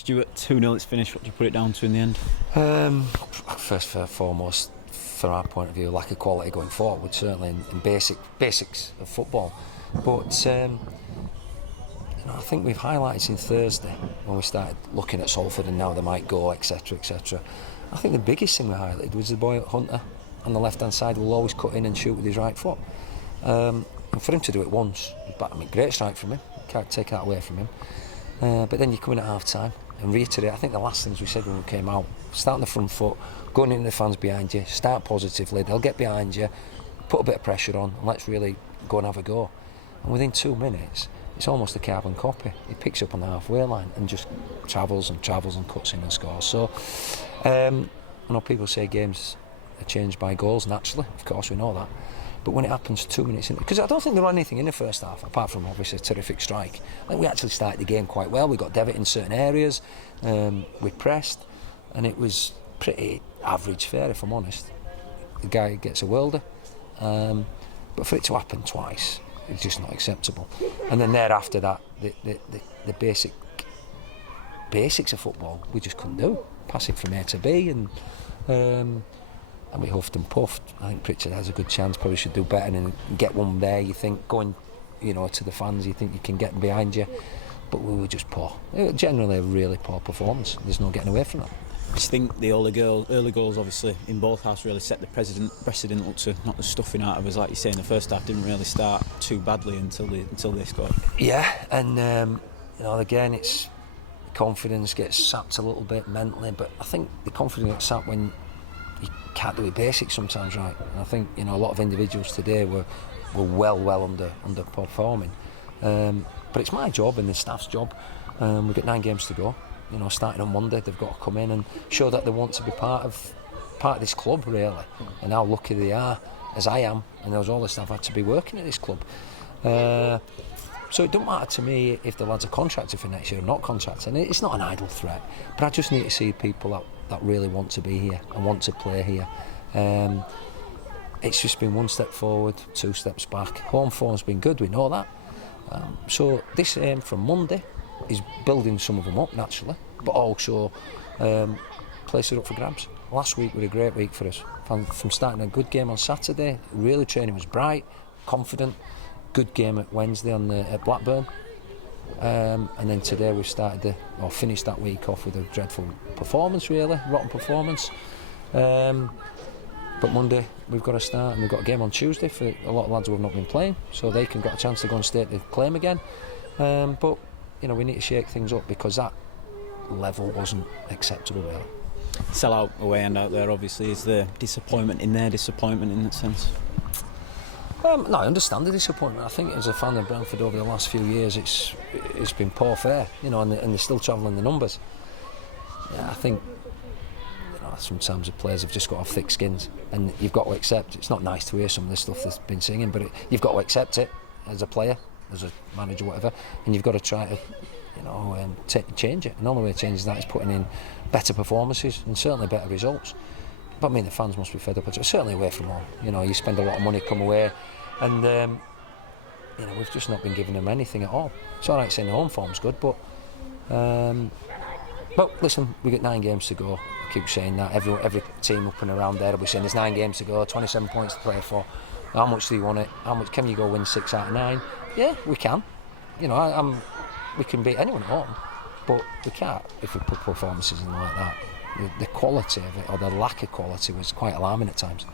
Stuart, 2-0, it's finished. What do you put it down to in the end? First and foremost, from our point of view, lack of quality going forward, certainly in basics of football. But I think we've highlighted since Thursday when we started looking at Salford and now they might go, etc, etc. I think the biggest thing we highlighted was the boy Hunter on the left hand side will always cut in and shoot with his right foot. And for him to do it once, great strike from him. Can't take that away from him. But then you come in at half time and reiterate, I think the last things we said when we came out, start on the front foot, going into the fans behind you, start positively, they'll get behind you, put a bit of pressure on, and let's really go and have a go. And within 2 minutes, it's almost a carbon copy. He picks up on the halfway line and just travels and cuts in and scores. So, I know people say games are changed by goals, naturally, of course we know that. But when it happens 2 minutes in, because I don't think there was anything in the first half, apart from obviously a terrific strike. I think we actually started the game quite well. We got Devitt in certain areas, we pressed, and it was pretty average fare, if I'm honest. The guy gets a worlder, but for it to happen twice, it's just not acceptable. And then thereafter that, the basics of football, we just couldn't do. Pass it from A to B, and we huffed and puffed. I think Pritchard has a good chance, probably should do better and get one there. You think going, to the fans, you think you can get behind you, but we were just poor. It was generally a really poor performance. There's no getting away from that. I just think the early goals obviously in both halves really set the precedent up to knock the stuffing out of us. Like you say, in the first half didn't really start too badly until they scored. Yeah, and again, it's confidence gets sapped a little bit mentally, but I think the confidence gets sapped when you can't do the basics sometimes right. And I think a lot of individuals today were well underperforming. But it's my job and the staff's job. We've got 9 games to go. Starting on Monday, they've got to come in and show that they want to be part of this club, really, and how lucky they are, as I am, and as all the staff had to be working at this club. So it don't matter to me if the lads are contracted for next year or not contracted. And it's not an idle threat, but I just need to see people that really want to be here and want to play here. It's just been 1 step forward, 2 steps back. Home form's been good, we know that. So this aim from Monday is building some of them up naturally, but also place it up for grabs. Last week was a great week for us. From starting a good game on Saturday, really training was bright, confident. Good game at Wednesday at Blackburn, and then today we've finished that week off with a dreadful performance, really, rotten performance. But Monday we've got to start, and we've got a game on Tuesday for a lot of lads who have not been playing, so they can get a chance to go and stake their claim again. But we need to shake things up because that level wasn't acceptable, really. Sell out away and out there, obviously. Is there disappointment in that sense? No, I understand the disappointment. I think as a fan of Bradford over the last few years, it's been poor fare, and they're still travelling the numbers. Yeah, I think sometimes the players have just got off thick skins, and you've got to accept. It's not nice to hear some of the stuff that's been singing, but you've got to accept it as a player, as a manager, whatever, and you've got to try to change it. And the only way to change that is putting in better performances and certainly better results. But the fans must be fed up. Certainly away from home. You spend a lot of money, come away, and we've just not been giving them anything at all. It's all right saying the home form's good, but listen, we've got 9 games to go. I keep saying that. Every team up and around there will be saying there's 9 games to go, 27 points to play for. How much do you want it? How much can you go win 6 out of 9? Yeah, we can. We can beat anyone at home, but we can't if we put performances in like that. The quality of it, or the lack of quality, was quite alarming at times.